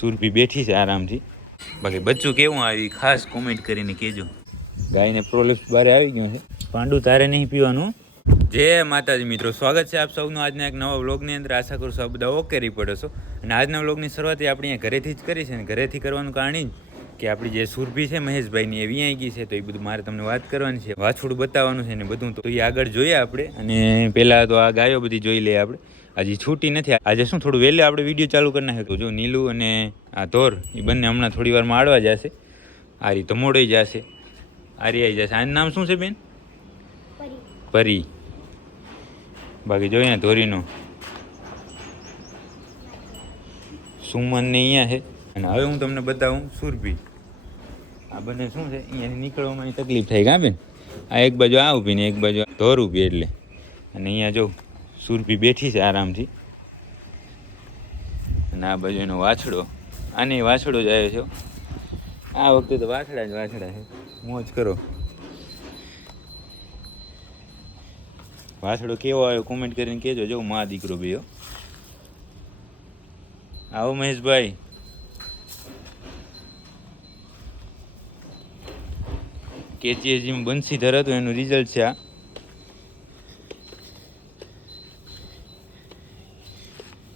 સુરભી બેઠી છે આરામથી. બાકી બચ્ચું કેવું આવી? ખાસ કોમેન્ટ કરીને કહેજો. ગાયને પ્રોલેપ્સ બારે આવી ગયો છે. પાંડુ તારે નહીં પીવાનું? જય માતાજી મિત્રો સ્વાગત છે આપ સૌનું આજના એક નવા વ્લોગની અંદર. આશા કરું છું આ બધા ઓકે કરી પડો છો. અને આજના વ્લોગની શરૂઆત આપણે અહીંયા ઘરેથી જ કરી છે ને ઘરેથી કરવાનું કારણ જ કે આપણી જે સુરભી છે મહેશભાઈની એ આવી ગઈ છે. તો એ બધું મારે તમને વાત કરવાની છે. વાછોડું બતાવવાનું છે ને બધું. તો એ આગળ જોઈએ આપણે. અને પહેલાં તો આ ગાયો બધી જોઈ લઈએ આપણે. હજી છૂટી નથી. આજે શું, થોડું વહેલે આપણે વીડિયો ચાલુ કરી નાખ્યો જો નીલું અને આ ધોર, એ બંને હમણાં થોડી વારમાં આડવા જશે. આરી તો મોડોઈ જશે. આરી આવી જશે. આનું નામ શું છે બેન? પરી. બાકી જોઈએ ને ધોરીનો. સુમન ને અહીંયા છે. અને હવે હું તમને બતાવું સુરભી. આ બંને શું છે? અહીંયાથી નીકળવામાં તકલીફ થાય. કાં બેન? આ એક બાજુ આ ઊભી ને એક બાજુ ધોર ઊભી એટલે. અને અહીંયા જો સુરભી બેઠી છે આરામથી. અને આ બાજુ એનો વાછડો. આને વાછડો જ આવ્યો છે આ વખતે તો વાછડા જ વાછડા છે. મોજ કરો. વાછડો કેવો આવ્યો કોમેન્ટ કરીને કહેજો. જો મા દીકરો બે આવો મહેશભાઈ. જેમ બંસી ધરતું એનું રિઝલ્ટ છે આ.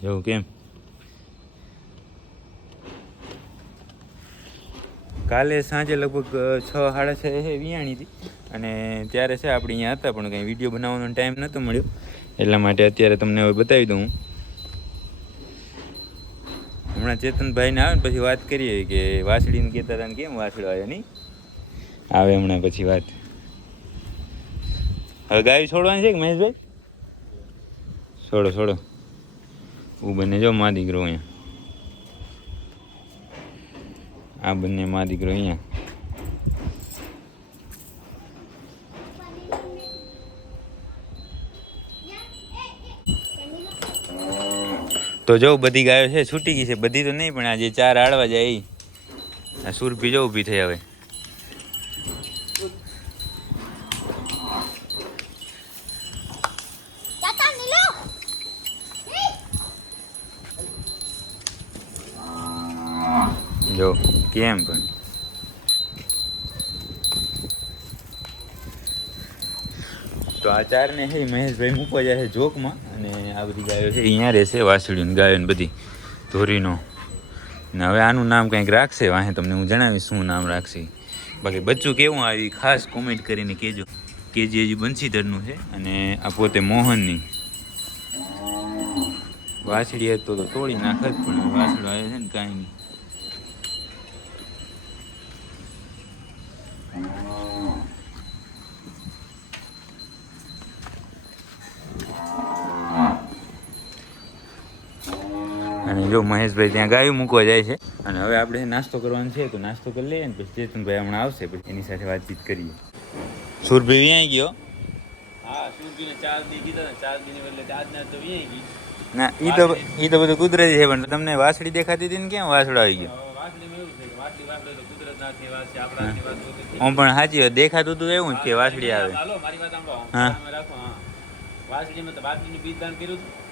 જોવું કેમ કાલે સાંજે લગભગ છ સાડા છ છે હતી. અને ત્યારે છે, આપણે અહીંયા હતા, પણ કંઈ વીડિયો બનાવવાનો ટાઈમ નહોતો મળ્યો. એટલા માટે અત્યારે તમને હવે બતાવી દઉં. હમણાં ચેતનભાઈને આવે ને, પછી વાત કરીએ કે વાસળીને કહેતા હતા કેમ વાસળો આવ્યો નહીં? આવે હમણાં પછી વાત. હવે ગાય છોડવાની છે કે મહેશભાઈ? છોડો છોડો. હું બંને. જો મા દીકરો અહીંયા. આ બંને મા દીકરો અહીંયા. તો જો બધી ગાયો છે, છૂટી ગઈ છે. બધી તો નહીં, પણ આ જે ચાર આડવા જાય. આ સુરભી જો ઊભી થઈ હવે. જો, કેમ પણ? તો આ ચારને ઈ મહેશભાઈ મૂકવા જાય છે જોકમાં, અને આ બધી ગાયો છે અહીંયા રહેશે વાસળીઓની ગાયો બધી, ધોરીનો. ને હવે આનું નામ કંઈક રાખશે, વાહે તમને હું જણાવીશ શું નામ રાખશે. બાકી બચ્ચું કેવું આવી, ખાસ કોમેન્ટ કરીને કહેજો. કેજી હજી બંસીધરનું છે અને આ પોતે મોહનની. હતો તો તોડી નાખત પણ વાસળો આવ્યો છે ને કાંઈ નહીં. અને જો મહેશભાઈ ત્યાં ગાયું મૂકવા જાય છે. અને હવે આપણે નાસ્તો કરવાનો છે તો નાસ્તો કરી લઈએ ને પછી ચેતનભાઈ હમણાં આવશે પછી એની સાથે વાતચીત કરીએ. સુરભી વ્યાઈ ગયો? હા સૂરજને ચાર દી કીધા ને ચાર તો ગઈ. એ તો એ તો બધું કુદરતી છે પણ તમને વાસળી દેખાતી હતી ને કેમ વાસળો આવી ગયો? હું. પણ સાચી દેખાતું હતું એવું જ કે વાસળી આવે. હા. તો બીજ દાન કર્યું હતું.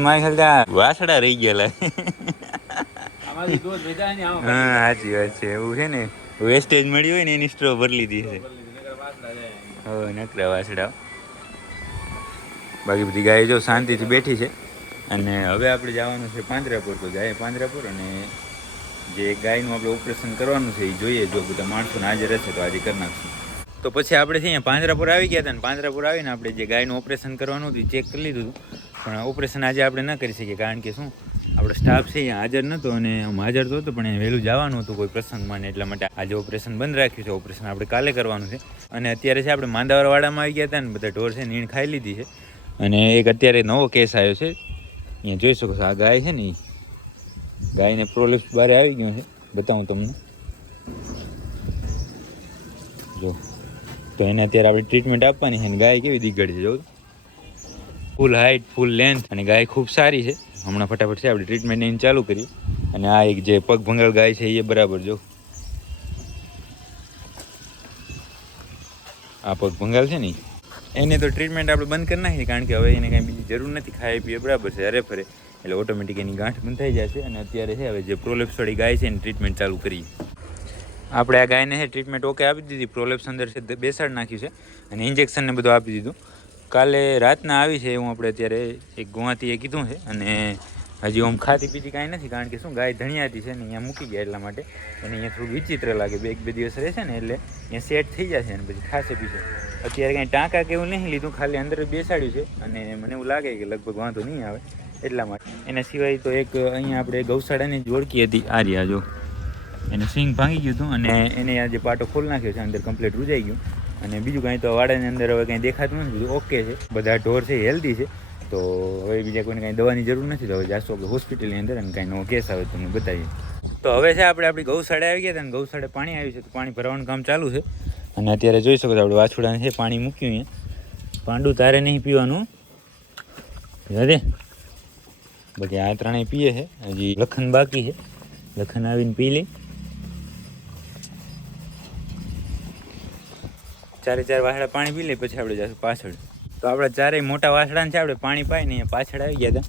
મારી વાસડા રહી ગયેલા. સાચી વાત છે. એવું છે ને વેસ્ટેજ મળી હોય ને એની સ્ટ્રો ભરી લીધી છે. હવે નકરા વાસડા બાકી બધી ગાય જો શાંતિથી બેઠી છે. અને હવે આપણે જવાનું છે પાંજરાપુર. તો જાય પાંજરાપુર અને જે ગાયનું આપણે ઓપરેશન કરવાનું છે એ જોઈએ. જો બધા માણસોને હાજર હશે તો આજે કરી નાખશું. તો પછી આપણે છે અહીંયા પાંજરાપુર આવી ગયા હતા ને પાંજરાપુર આવીને આપણે જે ગાયનું ઓપરેશન કરવાનું હતું ચેક કરી લીધું. પણ ઓપરેશન આજે આપણે ન કરી શકીએ કારણ કે શું? આપણો સ્ટાફ છે અહીંયા હાજર નહોતો અને આમ હાજર તો હતો, પણ વહેલું જવાનું હતું કોઈ પ્રસંગમાં ને એટલા માટે આજે ઓપરેશન બંધ રાખ્યું છે. ઓપરેશન આપણે કાલે કરવાનું છે. અને અત્યારે છે આપણે માંદાવરવાડામાં આવી ગયા હતા ને બધા ઢોર છે નીણ ખાઈ લીધી છે. અને એક અત્યારે નવો કેસ આવ્યો છે. અહીંયા જોઈ શકો છો, આ ગાય છે ને એ ગાયને પ્રોલિપ્સ બારે આવી ગયો છે. બતાવું તમને. જો. તો એને અત્યારે આપણે ટ્રીટમેન્ટ આપવાની છે અને ગાય કેવી દીગડી છે જો ફૂલ હાઇટ ફૂલ લેન્થ અને ગાય ખૂબ સારી છે. હમણાં ફટાફટ છે, આપણે ટ્રીટમેન્ટ એને ચાલુ કરી અને આ એક જે પગ ભંગાળ ગાય છે, એ બરાબર જો આ પગ ભંગાલ છે ને, એને તો ટ્રીટમેન્ટ આપણે બંધ કરી નાખીએ, કારણ કે હવે એને કાંઈ બીજી જરૂર નથી, ખાઈ પીએ, બરાબર છે, અરે ફરે. એટલે ઓટોમેટિક એની ગાંઠ બંધ થઈ જશે અને અત્યારે છે, હવે જે પ્રોલેપ્સવાળી ગાય છે, એની ટ્રીટમેન્ટ ચાલુ કરીએ. આપણે આ ગાયને છે ટ્રીટમેન્ટ ઓકે આપી દીધી. પ્રોલેપ્સ અંદર છે બેસાડ નાખ્યું છે. અને ઇન્જેક્શન ને બધું આપી દીધું. કાલે રાતના આવી છે, એવું આપણે અત્યારે એક ગુવાતીએ કીધું છે. અને હજી આમ ખાતી પીતી કાંઈ નથી, કારણ કે શું, ગાય ધણિયાતી છે ને અહીંયા મૂકી ગયા એટલા માટે. અને અહીંયા થોડું વિચિત્ર લાગે, બે એક બે દિવસ રહેશે ને એટલે અહીંયા સેટ થઈ જશે અને પછી ખાશે પીશે. અત્યારે કાંઈ ટાંકા કે એવું નહીં લીધું, ખાલી અંદર બેસાડ્યું છે. અને મને એવું લાગે કે લગભગ વાંધો નહીં આવે એટલા માટે. એના સિવાય તો એક, અહીંયા આપણે ગૌશાળાની જોડકી હતી આ રહ્યા જો. એને સિંગ ભાંગી ગયું હતું અને એને આ જે પાટો ખોલી નાખ્યો છે, અંદર કમ્પ્લીટ રૂજાઈ ગયું. અને બીજું કાંઈ તો વાડાની અંદર હવે કંઈ દેખાતું નથી, બધું ઓકે છે. બધા ઢોર છે હેલ્ધી છે. તો હવે બીજા કોઈને કાંઈ દવાની જરૂર નથી, તો હવે જાશું આપણે હોસ્પિટલની અંદર અને કાંઈ નવો કેસ આવે તમને બતાવીએ. તો હવે છે આપણે આપણી ગૌશાળે આવી ગયા હતા અને ગૌશાળે પાણી આવ્યું છે, તો પાણી ભરવાનું કામ ચાલુ છે. અને અત્યારે જોઈ શકો છો, આપણે વાછુડાને છે, પાણી મૂક્યું અહીંયા પાંડુ તારે નહીં પીવાનું. અરે બાકી આ ત્રણેય પીએ છે. હજી લખન બાકી છે. લખન આવીને પી લે. ચારે ચાર વાસડા પાણી પી લે, પછી આપણે જશું પાછળ. તો આપણે ચારેય મોટા વાસડાને છે, આપણે પાણી પાઈને અહીંયા પાછળ આવી ગયા હતા.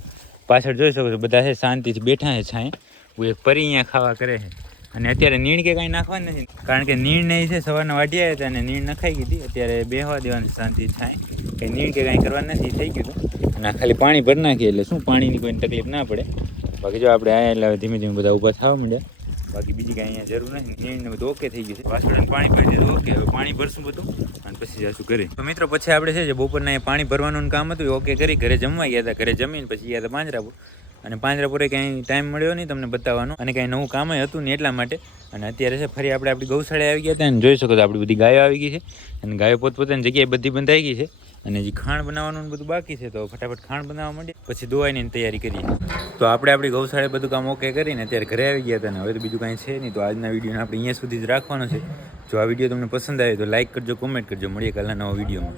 પાછળ જોઈ શકો છો, બધા છે, શાંતિથી બેઠા છે, છાંય. હું એક પરી અહીંયા ખાવા કરે છે. અને અત્યારે નીણ કે કાંઈ નાખવાનું નથી. કારણ કે નીણ નહીં છે, સવારના વાટી હતા અને નીણ નખાઈ ગઈ હતી. અત્યારે બેહવા દેવાની શાંતિ, છાંય. કંઈ નીણ કે કાંઈ કરવાનું નથી, થઈ ગયું હતું. અને ખાલી પાણી ભરી નાખીએ એટલે શું પાણીની કોઈ તકલીફ ના પડે. બાકી જો આપણે આયા એટલે ધીમે ધીમે બધા ઊભા થવા માંડ્યા. બાકી બીજી કાંઈ અહીંયા જરૂર નથી. નીણને બધું ઓકે થઈ ગયું છે. વાસણ પાણી ભરી દીધું. ઓકે હવે પાણી ભરશું બધું અને પછી જશું ઘરે. તો મિત્રો, પછી આપણે છે જે બપોરના પાણી ભરવાનું કામ હતું ઓકે કરી. ઘરે જમવા ગયા હતા. ઘરે જમીને પછી ગયા હતા પાંજરાપુર. અને પાંજરાપુરે કાંઈ ટાઈમ મળ્યો નહીં તમને બતાવવાનો. અને કાંઈ નવું કામ હતું નહીં એટલા માટે. અને અત્યારે છે ફરી આપણે આપણી ગૌશાળાએ આવી ગયા હતા. અને જોઈ શકો છો, આપણી બધી ગાયો આવી ગઈ છે. અને ગાયો પોતપોતાની જગ્યાએ બધી બંધાઈ ગઈ છે. અને જે ખાણ બનાવવાનું બધું બાકી છે, તો ફટાફટ ખાણ બનાવવા માંડીએ. પછી ધોવાઈની તૈયારી કરીએ. તો આપણે આપણી ગૌશાળાએ બધું કામ ઓકે કરીને અત્યારે ઘરે આવી ગયા હતા ને, હવે તો બીજું કાંઈ છે નહીં. તો આજના વિડીયોને આપણે અહીંયા સુધી જ રાખવાનો છે. જો આ વીડિયો તમને પસંદ આવે તો લાઇક કરજો કોમેન્ટ કરજો. મળીએ કાલના નવા વિડીયોમાં.